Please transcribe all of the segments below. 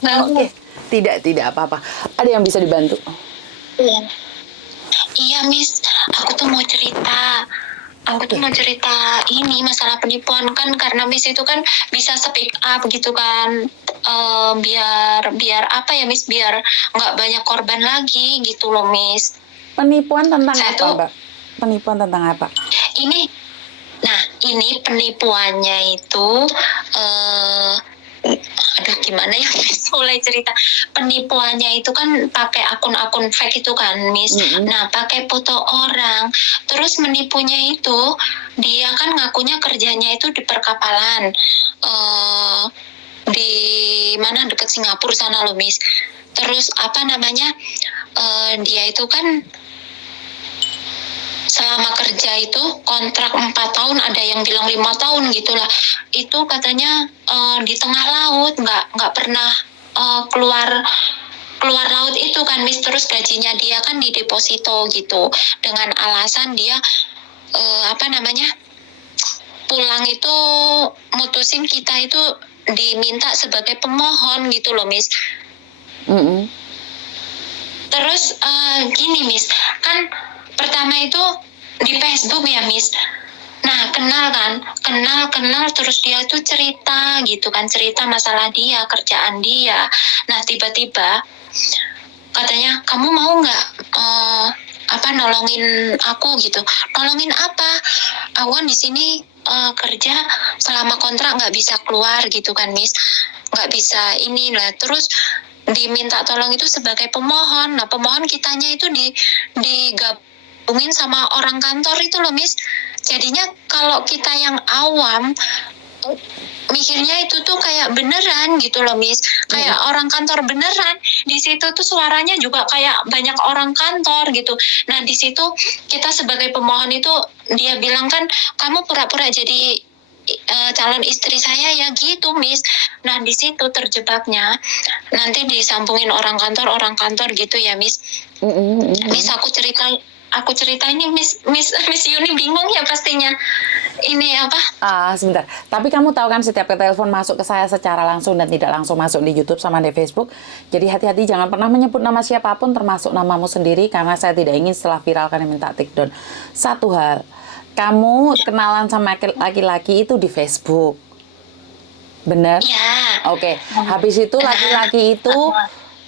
Oke, tidak apa-apa. Ada yang bisa dibantu? Iya. Iya, Miss. Aku tuh mau cerita. Aku tuh Oke. mau cerita ini masalah penipuan kan, karena Miss itu kan bisa speak up gitu kan. Biar apa ya, Miss, biar nggak banyak korban lagi gitu loh, Miss. Penipuan tentang Saya apa, tuh Mbak? Penipuan tentang apa? ini ini penipuannya itu eh aduh gimana ya, Miss, mulai cerita. Penipuannya itu kan pakai akun-akun fake itu kan, Miss. Nah, pakai foto orang, terus menipunya itu dia kan ngakunya kerjanya itu di perkapalan, di mana deket Singapura sana loh, Miss. Terus apa namanya, dia itu kan selama kerja itu kontrak 4 tahun, ada yang bilang 5 tahun gitulah. Itu katanya di tengah laut, nggak pernah keluar laut itu kan, Miss. Terus gajinya dia kan di deposito gitu, dengan alasan dia apa namanya, pulang itu mutusin kita itu diminta sebagai pemohon gitu loh, Miss. Terus gini, Miss, kan pertama itu di Facebook ya, Miss. Nah, kenal terus dia tuh cerita gitu kan, cerita masalah dia, kerjaan dia. Nah, tiba-tiba katanya, kamu mau nggak nolongin aku gitu. Nolongin apa? Aku kan di sini kerja selama kontrak nggak bisa keluar gitu kan, Miss. Nggak bisa ini lah. Terus diminta tolong itu sebagai pemohon. Nah, pemohon kitanya itu digabungin sama orang kantor itu loh, Miss. Jadinya kalau kita yang awam mikirnya itu tuh kayak beneran gitu loh, Miss. Kayak orang kantor beneran. Di situ tuh suaranya juga kayak banyak orang kantor gitu. Nah, di situ kita sebagai pemohon itu dia bilang kan, kamu pura-pura jadi calon istri saya ya gitu, Miss. Nah, di situ terjebaknya. Nanti disambungin orang kantor gitu ya, Miss. Miss, aku cerita ini, Miss Yuni bingung ya pastinya. Ini apa? Sebentar. Tapi kamu tahu kan setiap telepon masuk ke saya secara langsung dan tidak langsung masuk di YouTube sama di Facebook. Jadi hati-hati, jangan pernah menyebut nama siapapun termasuk namamu sendiri, karena saya tidak ingin setelah viral kalian minta take down. Satu hal, kamu kenalan sama laki-laki itu di Facebook. Bener? Ya. Oke. Habis itu laki-laki itu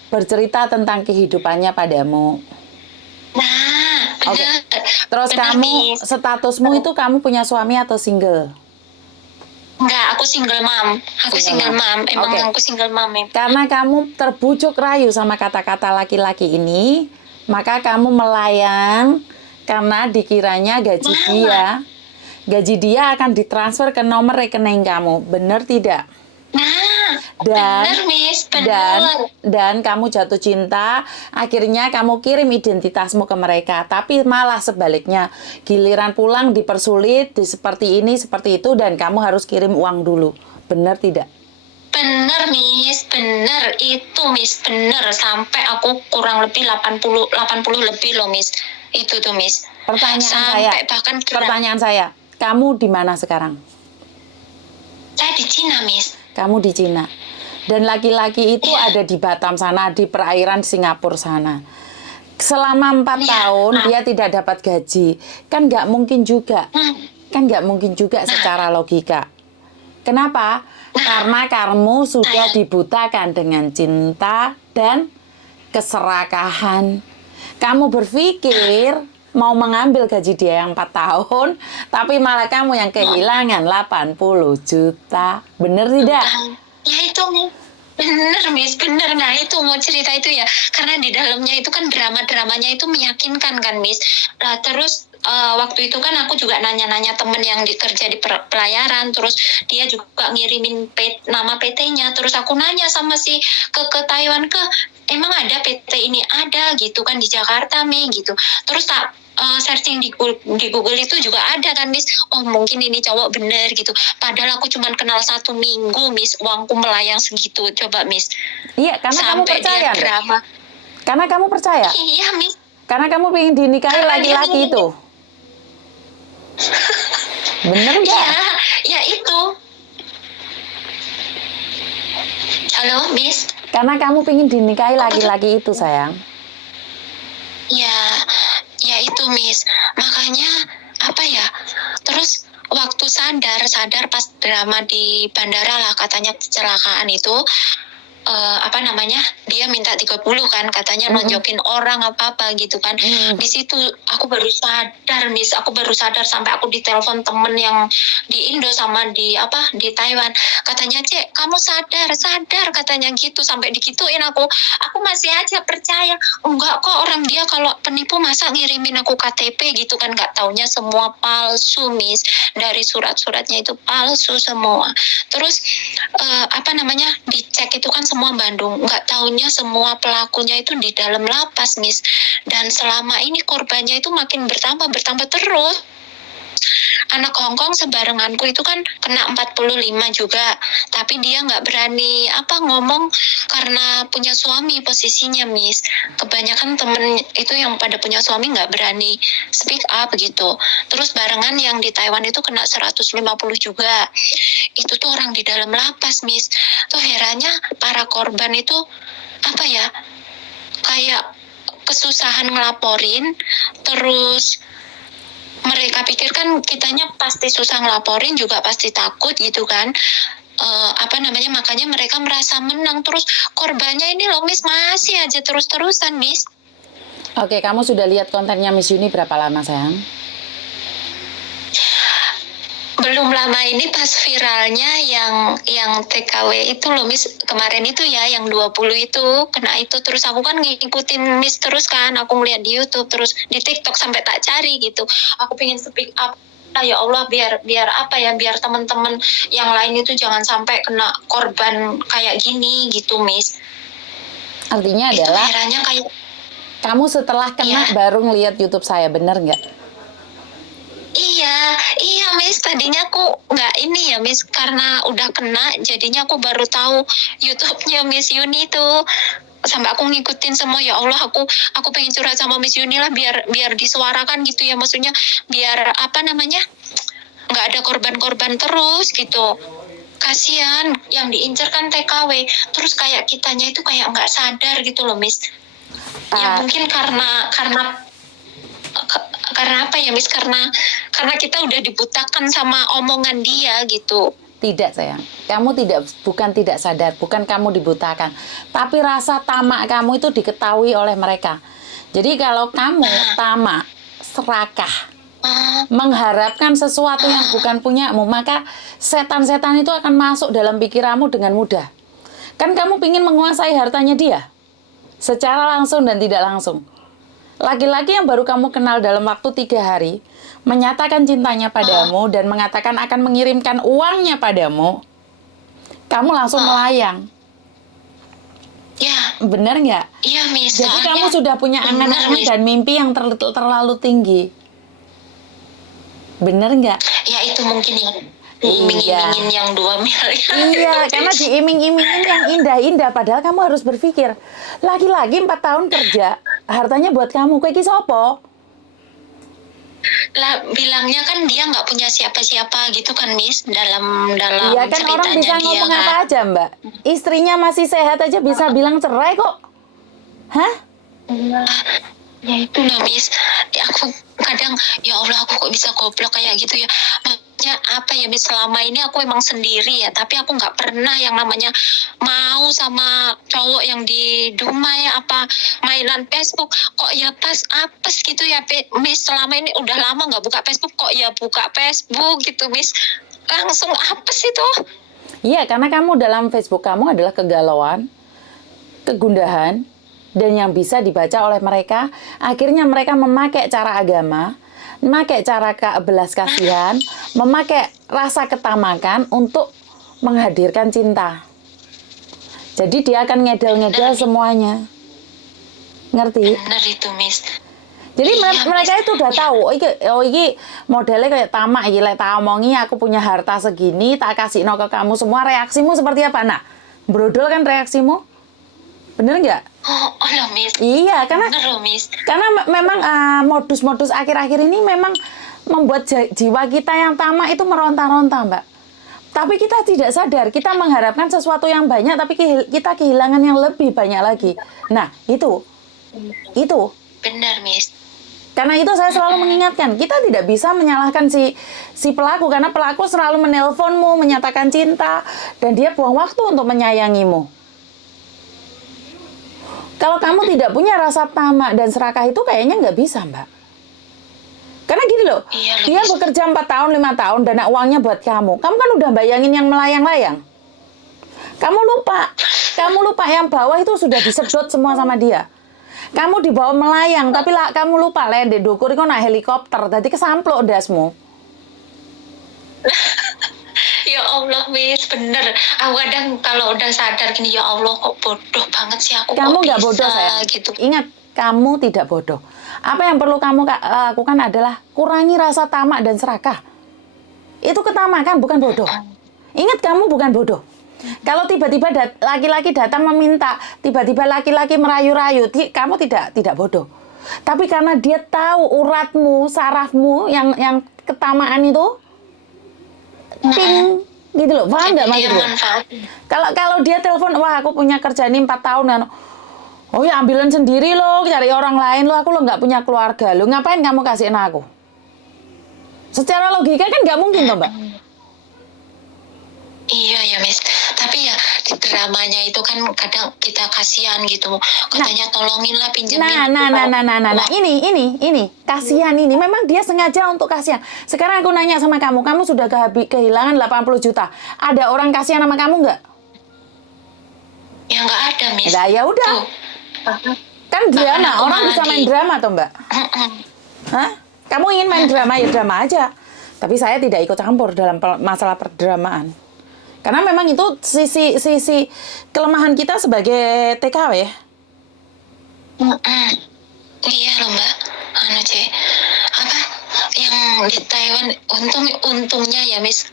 bercerita tentang kehidupannya padamu. Nah, Oke. benar. Terus Benar, kamu, Miss. statusmu itu kamu punya suami atau single? Enggak, aku single mom. Emang Oke. aku single mom, ya. Karena kamu terbujuk rayu sama kata-kata laki-laki ini, maka kamu melayang karena dikiranya gaji dia akan ditransfer ke nomor rekening kamu. Benar tidak? Nah, Dan benar, Miss. Benar. dan kamu jatuh cinta, akhirnya kamu kirim identitasmu ke mereka, tapi malah sebaliknya, giliran pulang dipersulit, seperti ini seperti itu, dan kamu harus kirim uang dulu. Benar tidak? Benar, Miss. Benar itu, Miss. Benar, sampai aku kurang lebih 80 lebih loh, Miss. Itu tuh, Miss. Pertanyaan saya, kamu di mana sekarang? Saya di Cina, Miss. Kamu di Cina. Dan laki-laki itu ada di Batam sana, di perairan Singapura sana. Selama 4 tahun dia tidak dapat gaji. Kan nggak mungkin juga. Secara logika. Kenapa? Karena kamu sudah dibutakan dengan cinta dan keserakahan. Kamu berpikir mau mengambil gaji dia yang 4 tahun, tapi malah kamu yang kehilangan 80 juta. Bener tidak? Ya itu, bener, Miss, bener. Nah, itu mau cerita itu ya, karena di dalamnya itu kan drama-dramanya itu meyakinkan kan, Miss. Nah, terus waktu itu kan aku juga nanya-nanya temen yang kerja di pelayaran, terus dia juga ngirimin nama PT-nya, terus aku nanya sama si ke Taiwan, emang ada PT ini? Ada gitu kan di Jakarta, Mi, gitu. Terus tak searching di Google itu juga ada kan, Miss. Oh, mungkin ini cowok bener gitu. Padahal aku cuma kenal 1 minggu, Miss. Uangku melayang segitu. Coba, Miss. Iya, karena kamu Sampai percaya. dia drama. Karena kamu percaya. Iya, Miss. Karena kamu pengen dinikahi laki-laki itu. Bener nggak? Ya itu. Halo, Miss. Karena kamu pingin dinikahi laki-laki itu, sayang. Ya, ya itu Miss. Makanya apa ya? Terus waktu sadar pas drama di bandara lah katanya kecelakaan itu, apa namanya, dia minta 30 kan katanya nonjokin orang apa gitu kan. Di situ aku baru sadar Miss, aku baru sadar sampai aku ditelepon temen yang di Indo sama di Taiwan, katanya Cek kamu sadar katanya gitu, sampai digituin aku masih aja percaya, enggak kok orang dia kalau penipu masa ngirimin aku KTP gitu kan, nggak taunya semua palsu Miss, dari surat-suratnya itu palsu semua. Terus apa namanya, dicek itu kan semua Bandung, nggak taunya semua pelakunya itu di dalam lapas Miss, dan selama ini korbannya itu makin bertambah terus. Anak Hongkong sebarenganku itu kan kena 45 juga, tapi dia nggak berani ngomong karena punya suami posisinya Miss. Kebanyakan temen itu yang pada punya suami nggak berani speak up gitu. Terus barengan yang di Taiwan itu kena 150 juga. Itu tuh orang di dalam lapas Miss. Tuh herannya para korban itu kayak kesusahan ngelaporin, terus mereka pikir kan kitanya pasti susah ngelaporin juga pasti takut gitu kan, makanya mereka merasa menang, terus korbannya ini loh Miss masih aja terus-terusan Miss. Oke, kamu sudah lihat kontennya Miss Yuni berapa lama, sayang? Belum lama ini pas viralnya yang TKW itu loh Miss, kemarin itu ya yang 20 itu kena itu, terus aku kan ngikutin Miss terus kan, aku ngeliat di YouTube terus di TikTok sampai tak cari gitu. Aku pengen speak up, ya Allah, biar teman-teman yang lain itu jangan sampai kena korban kayak gini gitu Miss. Artinya itu adalah herannya kayak kamu setelah kena baru ngeliat YouTube saya, bener nggak? Iya Miss, tadinya aku nggak ini ya Miss, karena udah kena jadinya aku baru tahu YouTube-nya Miss Yuni tuh, sampai aku ngikutin semua. Ya Allah, aku pengen curhat sama Miss Yuni lah, biar disuarakan gitu ya, maksudnya biar nggak ada korban-korban terus gitu. Kasihan yang diincar kan TKW, terus kayak kitanya itu kayak nggak sadar gitu loh Miss. Ya mungkin karena apa ya Miss, karena kita udah dibutakan sama omongan dia gitu. Tidak, sayang, kamu bukan tidak sadar, bukan kamu dibutakan, tapi rasa tamak kamu itu diketahui oleh mereka. Jadi kalau kamu tamak, serakah, mengharapkan sesuatu yang bukan punyamu, maka setan-setan itu akan masuk dalam pikiranmu dengan mudah. Kan kamu ingin menguasai hartanya dia secara langsung dan tidak langsung. Laki-laki yang baru kamu kenal dalam waktu 3 hari menyatakan cintanya padamu dan mengatakan akan mengirimkan uangnya padamu, kamu langsung melayang. Ya. Benar nggak? Iya Miss. Jadi kamu sudah punya angan-angan dan mimpi yang terlalu tinggi. Benar nggak? Ya itu mungkin yang diiming-imingin yang 2 miliar. Iya, karena diiming-imingin yang indah-indah. Padahal kamu harus berpikir, laki-laki 4 tahun kerja, hartanya buat kamu, kayak gini sopo? Lah bilangnya kan dia nggak punya siapa-siapa gitu kan Miss, dalam iya kan, orang bisa ngomong kan apa aja Mbak. Istrinya masih sehat aja bisa bilang cerai kok. Hah? Ya itu loh Miss, ya, aku kadang ya Allah, aku kok bisa goblok kayak gitu ya. Maksudnya apa ya Miss, selama ini aku emang sendiri ya, tapi aku nggak pernah yang namanya mau sama cowok yang di Dumai mainan Facebook. Kok ya pas apes gitu ya Miss, selama ini udah lama nggak buka Facebook, kok ya buka Facebook gitu Miss, langsung apes itu. Iya, karena kamu dalam Facebook kamu adalah kegalauan, kegundahan, dan yang bisa dibaca oleh mereka. Akhirnya mereka memakai cara agama, memakai cara belas kasihan, memakai rasa ketamakan untuk menghadirkan cinta. Jadi dia akan ngedel-ngedel semuanya. Ngerti? Benar itu Miss. Jadi mereka itu udah tahu, iki modelnya kayak tamak, iki lek tak omongi aku punya harta segini, tak kasih ke kamu semua, reaksimu seperti apa? Nah, brodol kan reaksimu? Bener nggak? Oh loh Miss. Iya, karena bener loh Miss. Karena memang modus-modus akhir-akhir ini memang membuat jiwa kita yang tamak itu meronta-ronta, Mbak. Tapi kita tidak sadar, kita mengharapkan sesuatu yang banyak, tapi kita kehilangan yang lebih banyak lagi. Nah, itu. Benar, Miss. Karena itu saya selalu mengingatkan, kita tidak bisa menyalahkan si pelaku, karena pelaku selalu menelponmu, menyatakan cinta, dan dia buang waktu untuk menyayangimu. Kalau kamu tidak punya rasa tamak dan serakah itu kayaknya nggak bisa, Mbak. Karena gini loh, Iya, dia bekerja 4 tahun, 5 tahun, dana uangnya buat kamu. Kamu kan udah bayangin yang melayang-layang. Kamu lupa yang bawah itu sudah disedot semua sama dia. Kamu dibawa melayang, tapi lah kamu lupa di dukur itu naik helikopter, jadi kesamplok dasmu. Ya Allah, Miss, bener. Aku kadang kalau udah sadar gini, ya Allah, kok bodoh banget sih aku. Kamu kok nggak bisa, bodoh, sayang. gitu. Ingat, kamu tidak bodoh. Apa yang perlu kamu lakukan adalah kurangi rasa tamak dan serakah. Itu ketamakan, bukan bodoh. Ingat, kamu bukan bodoh. Kalau tiba-tiba laki-laki datang meminta, tiba-tiba laki-laki merayu-rayu, kamu tidak bodoh. Tapi karena dia tahu uratmu, sarafmu yang ketamaan itu, ting, gitu loh. Paham nggak maksud gue? Kalau dia telepon, wah aku punya kerja ini 4 tahun, oh ya ambilan sendiri loh, cari orang lain loh, aku lo nggak punya keluarga, lo ngapain kamu kasihin aku? Secara logika kan nggak mungkin toh, Mbak. Iya ya, Miss. Tapi ya di dramanya itu kan kadang kita kasihan gitu. Katanya tolonginlah pinjemin. Nah, ini kasihan ini. Memang dia sengaja untuk kasihan. Sekarang aku nanya sama kamu sudah kehilangan 80 juta. Ada orang kasihan sama kamu nggak? Ya nggak ada, Miss. Nah, ya udah. Kan drama, orang bisa main drama toh, Mbak. Hah? Kamu ingin main drama, ya drama aja. Tapi saya tidak ikut campur dalam masalah perdramaan. Karena memang itu sisi kelemahan kita sebagai TKW. Iya loh, Mbak. Apa yang di Taiwan untungnya ya, Miss,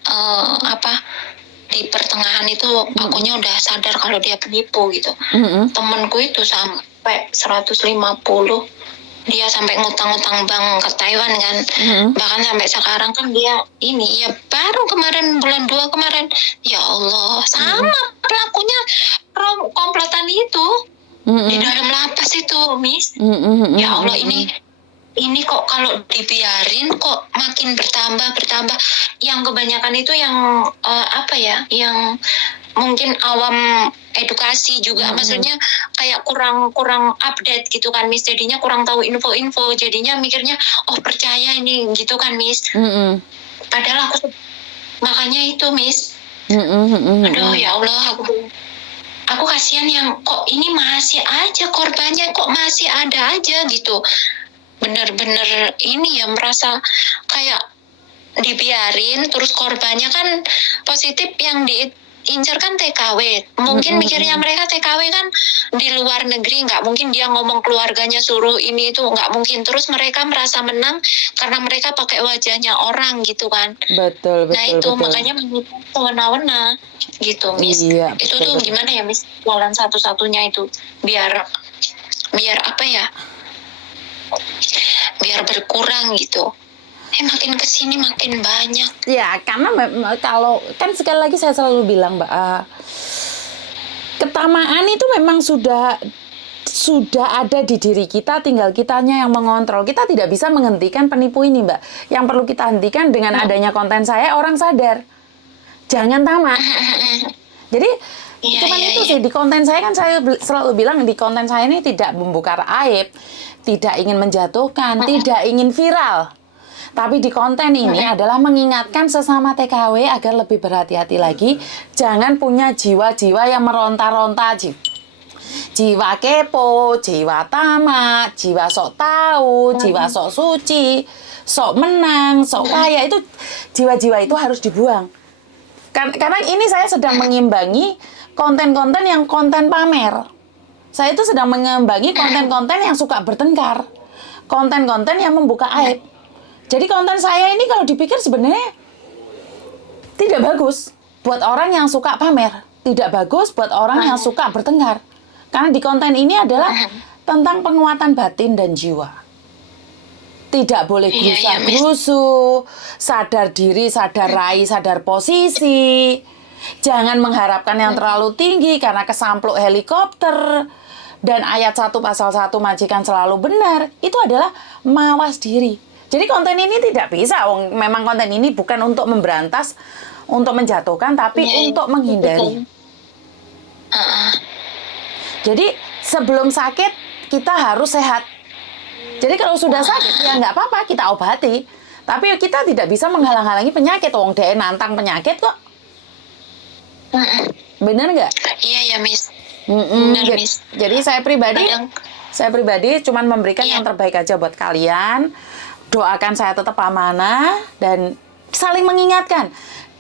di pertengahan itu akunya udah sadar kalau dia penipu gitu. Temenku itu sampai 150, dia sampai ngutang-ngutang bank ke Taiwan kan. Bahkan sampai sekarang kan dia ini ya baru kemarin bulan 2 kemarin, ya Allah, sama pelakunya komplotan itu di dalam lapas itu, Miss. Ya Allah, ini kok kalau dibiarin kok makin bertambah. Yang kebanyakan itu yang yang mungkin awam edukasi juga, maksudnya kayak kurang update gitu kan, Miss. Jadinya kurang tahu info-info, jadinya mikirnya oh percaya ini gitu kan, Miss. Padahal makanya itu, Miss. Aduh ya Allah, aku kasihan yang kok ini masih aja korbannya, kok masih ada aja gitu. Bener-bener ini ya, merasa kayak dibiarin, terus korbannya kan positif, yang diincar kan TKW. Mungkin mikirnya mereka TKW kan di luar negeri, nggak mungkin dia ngomong keluarganya suruh ini itu, nggak mungkin. Terus mereka merasa menang karena mereka pakai wajahnya orang gitu kan. Betul. Nah itu makanya sewena-wena gitu, Miss. Iya, itu tuh gimana ya, Miss, jalan satu-satunya itu biar apa ya, biar berkurang gitu. Makin kesini makin banyak. Ya, karena kalau kan sekali lagi saya selalu bilang, Mbak, ketamaan itu memang sudah ada di diri kita, tinggal kitanya yang mengontrol. Kita tidak bisa menghentikan penipu ini, Mbak. Yang perlu kita hentikan dengan adanya konten saya, orang sadar. Jangan tamak. Jadi, itu sih, di konten saya kan saya selalu bilang, di konten saya ini tidak membuka aib, tidak ingin menjatuhkan, tidak ingin viral. Tapi di konten ini adalah mengingatkan sesama TKW agar lebih berhati-hati lagi. Jangan punya jiwa-jiwa yang meronta-ronta, jiwa kepo, jiwa tamak, jiwa sok tahu, jiwa sok suci, sok menang, sok kaya. Itu jiwa-jiwa itu harus dibuang. Karena ini saya sedang mengimbangi konten-konten yang konten pamer. Saya itu sedang mengimbangi konten-konten yang suka bertengkar, konten-konten yang membuka aib. Jadi konten saya ini kalau dipikir sebenarnya tidak bagus buat orang yang suka pamer, tidak bagus buat orang yang suka bertengkar. Karena di konten ini adalah tentang penguatan batin dan jiwa. Tidak boleh Iya, iya, Miss. gerusa-gerusu, sadar diri, sadar rai, sadar posisi. Jangan mengharapkan yang terlalu tinggi karena kesampluk helikopter. Dan ayat 1 pasal 1 majikan selalu benar, itu adalah mawas diri. Jadi konten ini tidak bisa, memang konten ini bukan untuk memberantas, untuk menjatuhkan, tapi Iya, iya. untuk menghindari. Jadi sebelum sakit, kita harus sehat. Jadi kalau sudah sakit, ya nggak apa-apa, kita obati. Tapi kita tidak bisa menghalang-halangi penyakit. Wong dia nantang penyakit kok. Bener nggak? Iya ya, Miss. Benar, Benar, Miss. Jadi saya pribadi cuman memberikan Iya. yang terbaik aja buat kalian. Doakan saya tetap amanah dan saling mengingatkan.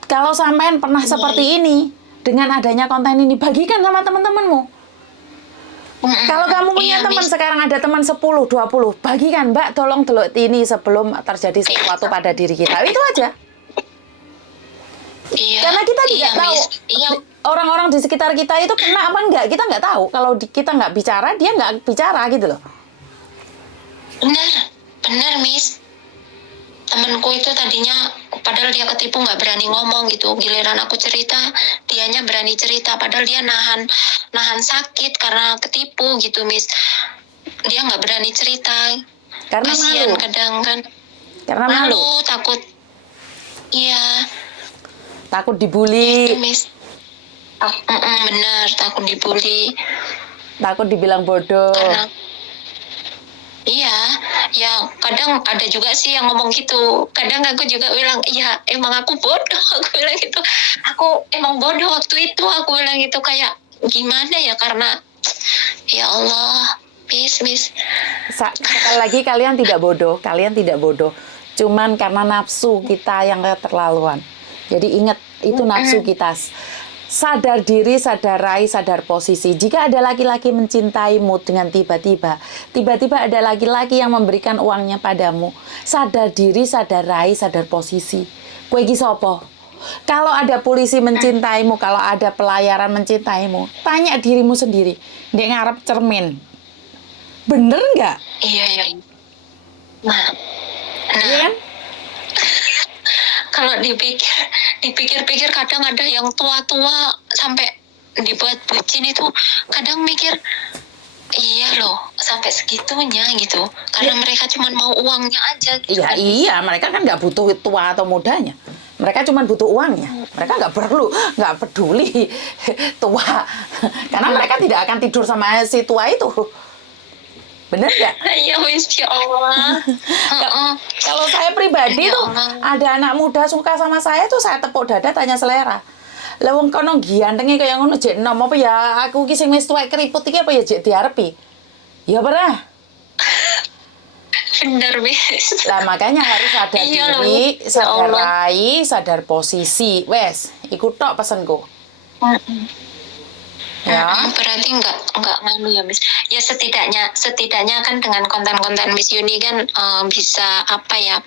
Kalau sampean pernah seperti ini, dengan adanya konten ini, bagikan sama teman-temanmu. Kalau kamu punya Iya, teman, Miss. sekarang ada teman 10, 20, bagikan, Mbak, tolong delok ini sebelum terjadi sesuatu pada diri kita. Itu aja. Iya. Karena kita Iya, tidak tahu Miss. Iya. orang-orang di sekitar kita itu kena apa enggak, kita nggak tahu. Kalau kita nggak bicara, dia nggak bicara gitu loh. Benar, Miss. Temenku itu tadinya, padahal dia ketipu nggak berani ngomong gitu. Giliran aku cerita, dianya berani cerita. Padahal dia nahan sakit karena ketipu gitu, Miss. Dia nggak berani cerita. Karena Kasihan malu. kadang kan. Karena malu. Takut. Iya, Takut dibully, itu, Miss. Benar, takut dibully. takut dibilang bodoh. Karena iya, ya kadang ada juga sih yang ngomong gitu. Kadang aku juga bilang, iya emang aku bodoh. Aku bilang gitu, aku emang bodoh waktu itu. Aku bilang gitu, kayak gimana ya, karena ya Allah, Miss. Sekali lagi kalian tidak bodoh. Cuman karena nafsu kita yang keterlaluan. Jadi ingat, itu nafsu kita. Sadar diri, sadar rai, sadar posisi. Jika ada laki-laki mencintaimu dengan tiba-tiba ada laki-laki yang memberikan uangnya padamu. Sadar diri, sadar rai, sadar posisi. Kowe iki sapa? Kalau ada polisi mencintaimu, kalau ada pelayaran mencintaimu, tanya dirimu sendiri. Dia ngarep cermin. Bener nggak? Iya. Nah, Iya kan? kalau dipikir-pikir kadang ada yang tua-tua sampai dibuat bucin itu, kadang mikir, iya loh, sampai segitunya gitu. Karena mereka cuma mau uangnya aja gitu. Iya, mereka kan nggak butuh tua atau mudanya. Mereka cuma butuh uangnya. Mereka nggak peduli tua. Karena mereka tidak akan tidur sama si tua itu. Bener nggak? Ya wis, ya Allah. Kalau saya pribadi Ya tuh, Allah. ada anak muda suka sama saya tuh, saya tepuk dada tanya selera. Lah wong kono gantenge kaya ngono jek enom apa ya, aku ki sing wis tuwek keriput iki apa ya jek diarepi. Ya pernah. Bener, Miss. Lah makanya harus sadar Iya loh, diri, ya sadar Allah. rai, sadar posisi. Wes, iku tok pesenku. Ya. Berarti nggak nganu ya, Miss. Ya setidaknya kan dengan konten-konten Miss Yuni kan bisa apa ya,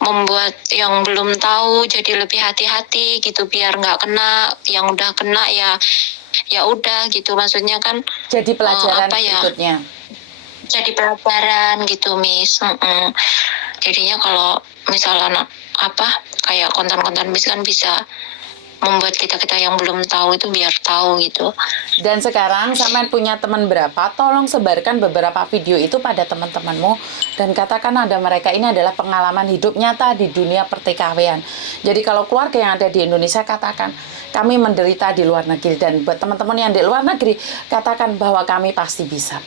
membuat yang belum tahu jadi lebih hati-hati gitu, biar nggak kena. Yang udah kena ya udah gitu, maksudnya kan Jadi pelajaran apa ya, berikutnya. jadi pelajaran gitu, Miss. Jadinya kalau misalnya apa kayak konten-konten Miss kan bisa membuat kita yang belum tahu itu biar tahu gitu. Dan sekarang sampean punya teman berapa, tolong sebarkan beberapa video itu pada teman-temanmu dan katakan ada mereka ini adalah pengalaman hidup nyata di dunia pertikaian. Jadi kalau keluarga yang ada di Indonesia, katakan kami menderita di luar negeri, dan buat teman-teman yang di luar negeri, katakan bahwa kami pasti bisa.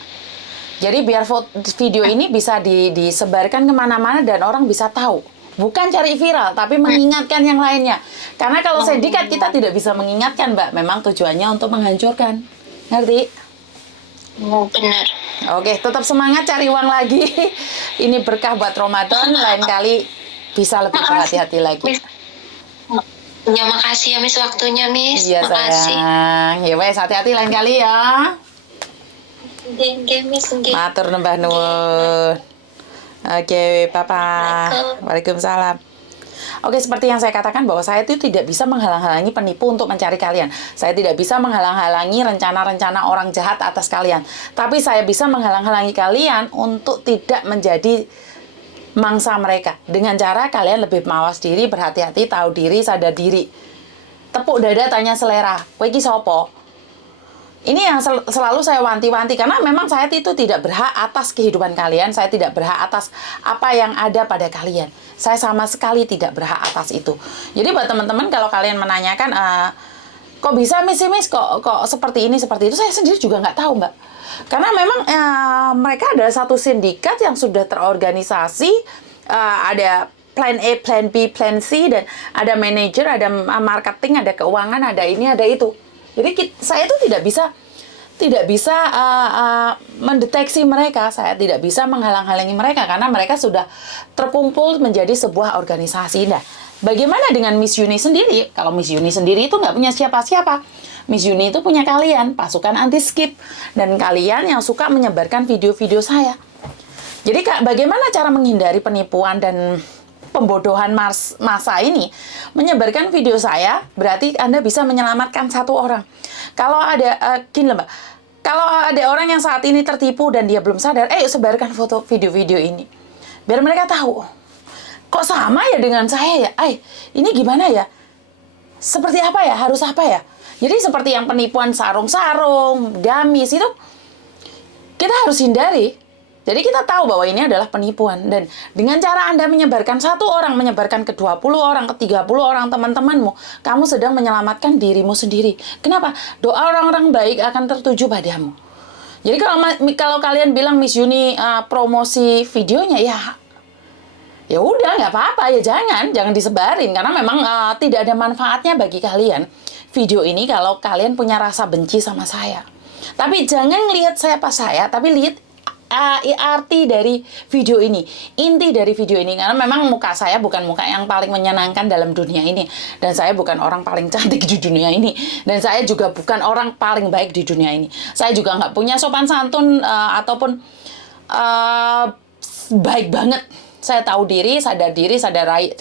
Jadi biar video ini bisa disebarkan kemana-mana dan orang bisa tahu. Bukan cari viral, tapi mengingatkan yang lainnya. Karena kalau sindikat kita tidak bisa mengingatkan, Mbak. Memang tujuannya untuk menghancurkan. Ngerti? Benar. Oke, tetap semangat cari uang lagi. Ini berkah buat Ramadan. Lain kali bisa lebih berhati-hati lagi. Ya makasih ya, Miss, waktunya, Miss. Iya, Makasih. sayang. Ya wes, hati-hati lain kali ya. Nggih, Miss, nggih. Matur nembah nuwun. Oke, Papa. Waalaikumsalam. Oke, seperti yang saya katakan bahwa saya itu tidak bisa menghalang-halangi penipu untuk mencari kalian. Saya tidak bisa menghalang-halangi rencana-rencana orang jahat atas kalian. Tapi saya bisa menghalang-halangi kalian untuk tidak menjadi mangsa mereka. Dengan cara kalian lebih mawas diri, berhati-hati, tahu diri, sadar diri. Tepuk dada, tanya selera. Kowe iki sapa? Ini yang selalu saya wanti-wanti, karena memang saya itu tidak berhak atas kehidupan kalian, saya tidak berhak atas apa yang ada pada kalian. Saya sama sekali tidak berhak atas itu. Jadi buat teman-teman, kalau kalian menanyakan, kok bisa Miss kok seperti ini, seperti itu, saya sendiri juga nggak tahu, Mbak. Karena memang mereka adalah satu sindikat yang sudah terorganisasi, ada plan A, plan B, plan C, dan ada manajer, ada marketing, ada keuangan, ada ini, ada itu. Jadi saya itu tidak bisa mendeteksi mereka, saya tidak bisa menghalang-halangi mereka karena mereka sudah terkumpul menjadi sebuah organisasi. Nah, bagaimana dengan Miss Yuni sendiri? Kalau Miss Yuni sendiri itu nggak punya siapa-siapa. Miss Yuni itu punya kalian, pasukan anti skip, dan kalian yang suka menyebarkan video-video saya. Jadi bagaimana cara menghindari penipuan dan pembodohan masa ini? Menyebarkan video saya berarti Anda bisa menyelamatkan satu orang. Kalau ada gini loh, Mbak, kalau ada orang yang saat ini tertipu dan dia belum sadar, sebarkan foto video-video ini biar mereka tahu, kok sama ya dengan saya ya, ini gimana ya, seperti apa ya, harus apa ya. Jadi seperti yang penipuan sarung-sarung, gamis itu kita harus hindari. Jadi kita tahu bahwa ini adalah penipuan. Dan dengan cara Anda menyebarkan satu orang, menyebarkan ke 20 orang, ke 30 orang teman-temanmu, kamu sedang menyelamatkan dirimu sendiri. Kenapa? Doa orang-orang baik akan tertuju padamu. Jadi kalau kalian bilang Miss Yuni promosi videonya, ya udah nggak apa-apa, ya jangan disebarin. Karena memang tidak ada manfaatnya bagi kalian video ini kalau kalian punya rasa benci sama saya. Tapi jangan lihat saya pas saya, tapi lihat arti dari video ini, inti dari video ini. Karena memang muka saya bukan muka yang paling menyenangkan dalam dunia ini, dan saya bukan orang paling cantik di dunia ini, dan saya juga bukan orang paling baik di dunia ini. Saya juga nggak punya sopan santun ataupun baik banget. Saya tahu diri, sadar rai.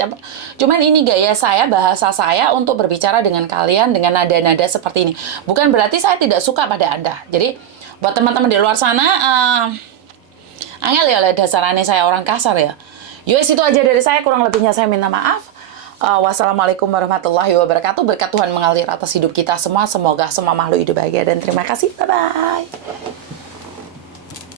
Cuman ini gaya saya, bahasa saya untuk berbicara dengan kalian dengan nada-nada seperti ini. Bukan berarti saya tidak suka pada Anda. Jadi buat teman-teman di luar sana, angel ya oleh dasarannya saya orang kasar ya. Yus, itu aja dari saya, kurang lebihnya saya minta maaf. Wassalamualaikum warahmatullahi wabarakatuh. Berkat Tuhan mengalir atas hidup kita semua. Semoga semua makhluk hidup bahagia dan terima kasih. Bye-bye.